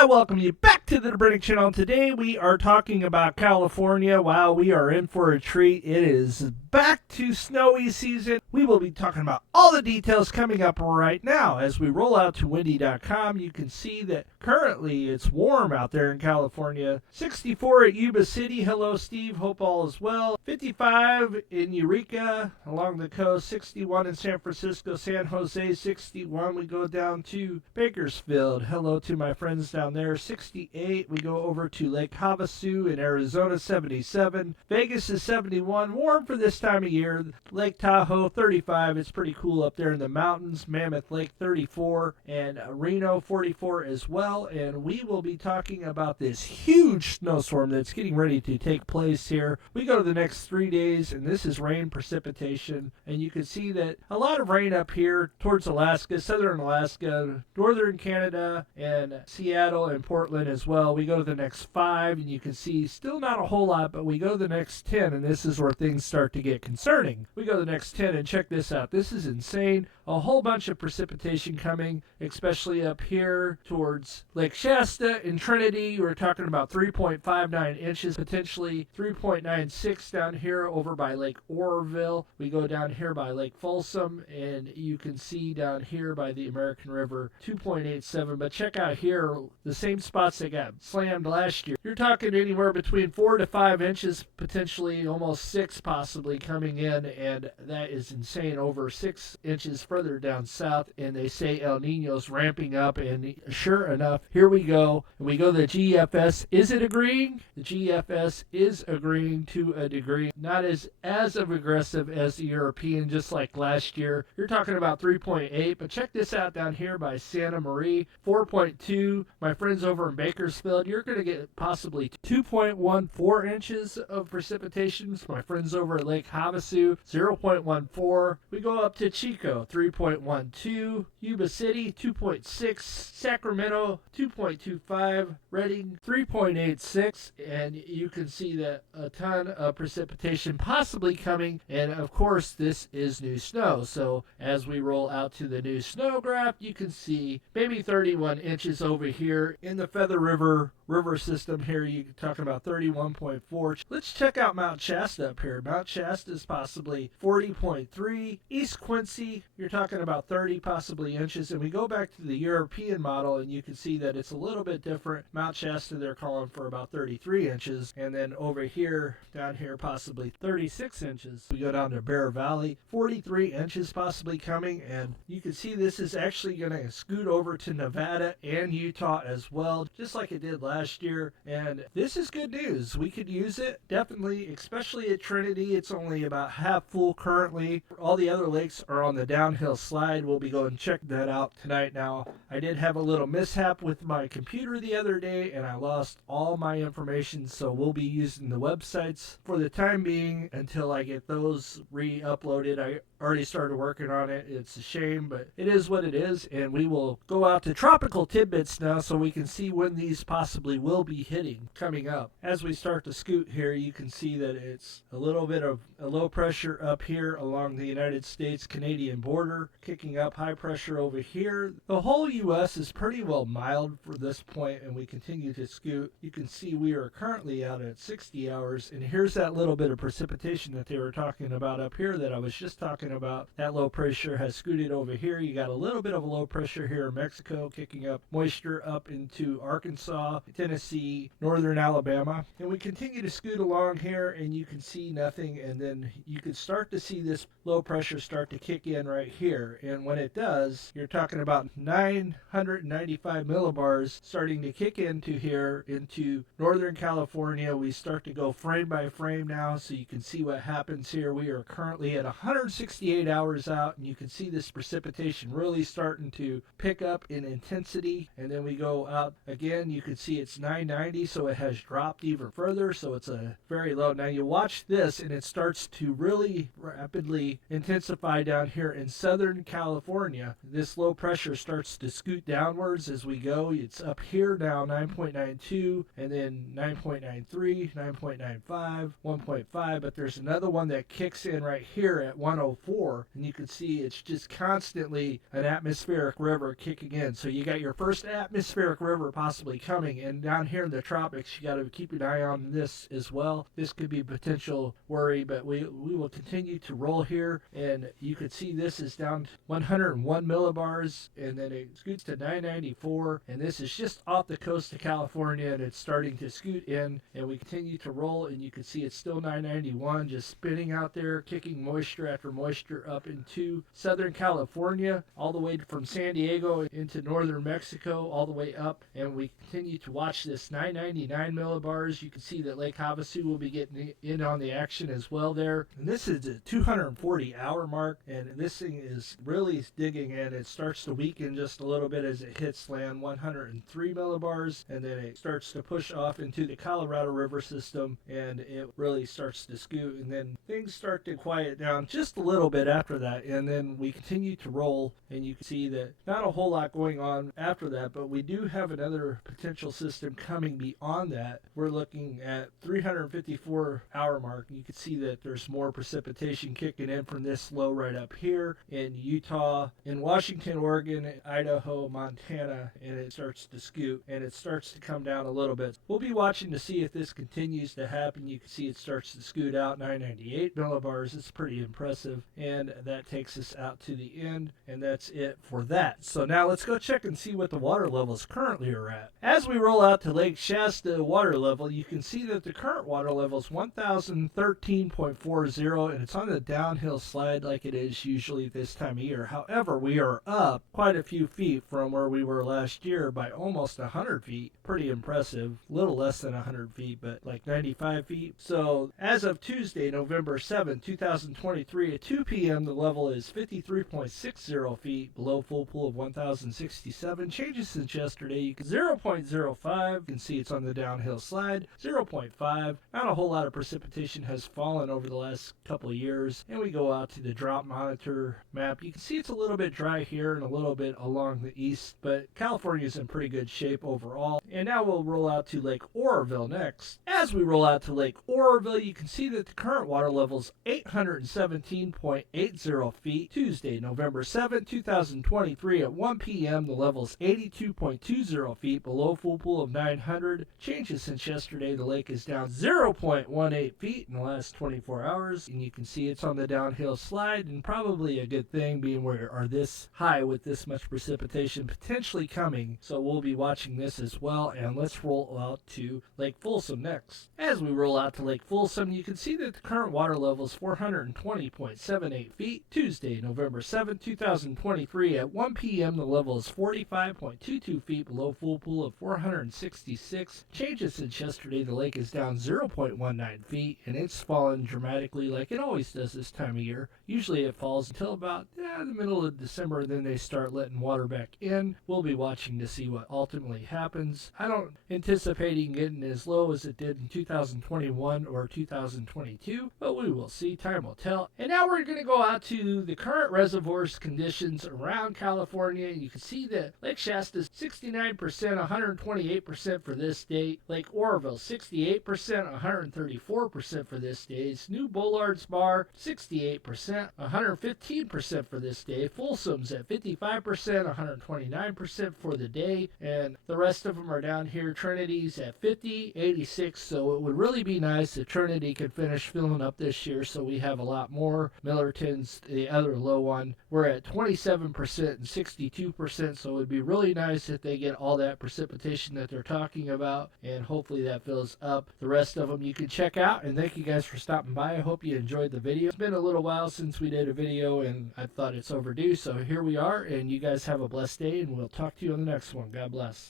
I welcome you back to the British Channel. Today we are talking about California. Wow, we are in for a treat. It is back to snowy season. We will be talking about all the details coming up right now. As we roll out to windy.com, you can see that currently it's warm out there in California. 64 at Yuba City. Hello, Steve. Hope all is well. 55 in Eureka along the coast. 61 in San Francisco. San Jose, 61. We go down to Bakersfield. Hello to my friends down there. 68. We go over to Lake Havasu in Arizona. 77. Vegas is 71. Warm for this time of year. Lake Tahoe, 35. It's pretty cool up there in the mountains. Mammoth Lake, 34. And Reno, 44 as well. And we will be talking about this huge snowstorm that's getting ready to take place here. We go to the next 3 days, and this is rain precipitation. And you can see that a lot of rain up here towards Alaska, southern Alaska, northern Canada, and Seattle and Portland as well. We go to the next 5, and you can see still not a whole lot, but we go to the next 10, and this is where things start to get concerning. We go to the next 10, and check this out. This is insane. A whole bunch of precipitation coming, especially up here towards Lake Shasta and Trinity. We're talking about 3.59 inches, potentially 3.96 down here over by Lake Oroville. We go down here by Lake Folsom, and you can see down here by the American River 2.87. But check out here, the same spots that got slammed last year. You're talking anywhere between 4 to 5 inches, potentially almost 6 possibly coming in, and that is insane. Over 6 inches further down south, and they say El Nino's ramping up, and sure enough, here we go. And we go to the GFS. Is it agreeing? The GFS is agreeing to a degree. Not as aggressive as the European, just like last year. You're talking about 3.8, but check this out down here by Santa Maria, 4.2. My friends over in Bakersfield, you're going to get possibly 2.14 inches of precipitation. My friends over at Lake Havasu, 0.14. We go up to Chico, 3.12. Yuba City, 2.6. Sacramento, 2.25. Redding, 3.86. And you can see that a ton of precipitation possibly coming. And of course, this is new snow. So as we roll out to the new snow graph, you can see maybe 31 inches over here in the Feather River system here. You're talking about 31.4. Let's check out Mount Shasta up here. Mount Shasta is possibly 40.3. East Quincy, you're talking about 30 possibly inches. And we go back to the European model, and you can see that it's a little bit different. Mount Shasta, they're calling for about 33 inches. And then over here, down here, possibly 36 inches. We go down to Bear Valley, 43 inches possibly coming. And you can see this is actually going to scoot over to Nevada and Utah as well, just like it did last year. And this is good news. We could use it, definitely, especially at Trinity. It's only about half full currently. All the other lakes are on the downhill slide. We'll be going to check that out tonight. Now, I did have a little mishap with my computer the other day, and I lost all my information, so we'll be using the websites for the time being until I get those re-uploaded. I already started working on it. It's a shame, but it is what it is, and we will go out to tropical tidbits now so we can see when these possibly will be hitting coming up. As we start to scoot here, you can see that it's a little bit of a low pressure up here along the United States-Canadian border, kicking up high pressure over here. The whole U.S. is pretty well mild for this point, and we continue to scoot. You can see we are currently out at 60 hours, and here's that little bit of precipitation that they were talking about up here that I was just talking about. That low pressure has scooted over here. You got a little bit of a low pressure here in Mexico, kicking up moisture up into Arkansas, Tennessee, northern Alabama. And we continue to scoot along here, and you can see nothing, and then you can start to see this low pressure start to kick in right here. And when it does, you're talking about 995 millibars starting to kick into here into northern California. We start to go frame by frame now, so you can see what happens here. We are currently at 168 hours out, and you can see this precipitation really starting to pick up in intensity. And then we go out again, you can see it's 990, so it has dropped even further, so it's a very low. Now you watch this, and it starts to really rapidly intensify down here in Southern California. This low pressure starts to scoot downwards as we go. It's up here now, 9.92, and then 9.93, 9.95, 1.5, but there's another one that kicks in right here at 104. 4, and you can see it's just constantly an atmospheric river kicking in. So you got your first atmospheric river possibly coming, and down here in the tropics, you got to keep an eye on this as well. This could be potential worry, but we will continue to roll here, and you can see this is down to 101 millibars, and then it scoots to 994, and this is just off the coast of California, and it's starting to scoot in, and we continue to roll, and you can see it's still 991, just spinning out there, kicking moisture after moisture up into Southern California, all the way from San Diego into northern Mexico, all the way up, and we continue to watch this 999 millibars. You can see that Lake Havasu will be getting in on the action as well there, and this is a 240 hour mark, and this thing is really digging in. It starts to weaken just a little bit as it hits land 103 millibars, and then it starts to push off into the Colorado River system, and it really starts to scoot, and then things start to quiet down just a little bit after that, and then we continue to roll, and you can see that not a whole lot going on after that, but we do have another potential system coming beyond that. We're looking at 354 hour mark. You can see that there's more precipitation kicking in from this low right up here in Utah, in Washington, Oregon, Idaho, Montana, and it starts to scoot, and it starts to come down a little bit. We'll be watching to see if this continues to happen. You can see it starts to scoot out 998 millibars. It's pretty impressive, and that takes us out to the end, and that's it for that. So now let's go check and see what the water levels currently are at. As we roll out to Lake Shasta water level, you can see that the current water level is 1013.40, and it's on the downhill slide like it is usually this time of year. However, we are up quite a few feet from where we were last year by almost 100 feet. Pretty impressive. A little less than 100 feet, but like 95 feet. So as of Tuesday, November 7, 2023, at 2 p.m., the level is 53.60 feet below full pool of 1,067. Changes since yesterday. You can 0.05. You can see it's on the downhill slide. 0.5. Not a whole lot of precipitation has fallen over the last couple of years. And we go out to the drought monitor map. You can see it's a little bit dry here and a little bit along the east, but California is in pretty good shape overall. And now we'll roll out to Lake Oroville next. As we roll out to Lake Oroville, you can see that the current water level is 817.80 feet. Tuesday, November 7, 2023, at 1 p.m., the level is 82.20 feet below full pool of 900. Changes since yesterday. The lake is down 0.18 feet in the last 24 hours, and you can see it's on the downhill slide, and probably a good thing being we are this high with this much precipitation potentially coming. So we'll be watching this as well, and let's roll out to Lake Folsom next. As we roll out to Lake Folsom, you can see that the current water level is 420.78 feet. Tuesday, November 7, 2023, at 1 p.m., the level is 45.22 feet below full pool of 466. Changes since yesterday. The lake is down 0.19 feet, and it's fallen dramatically like it always does this time of year. Usually it falls until about the middle of December, then they start letting water back in. We'll be watching to see what ultimately happens. I don't anticipate it getting as low as it did in 2021 or 2022, but we will see. Time will tell. And now we're going to go out to the current reservoirs conditions around California. You can see that Lake Shasta is 69%, 128% for this date. Lake Oroville, 68%, 134% for this day. New Bullard's Bar, 68%, 115% for this day. Folsom's at 55%, 129% for the day. And the rest of them are down here. Trinity's at 50, 86. So it would really be nice if Trinity could finish filling up this year so we have a lot more. Millerton's the other low one. We're at 27% and 62%. So it would be really nice if they get all that precipitation that they're talking about. And hopefully that fills up. The rest of them you can check out. And thank you guys for stopping by. I hope you enjoyed the video. It's been a little while since we did a video, and I thought it's overdue. So here we are, and you guys have a blessed day, and we'll talk to you on the next one. God bless.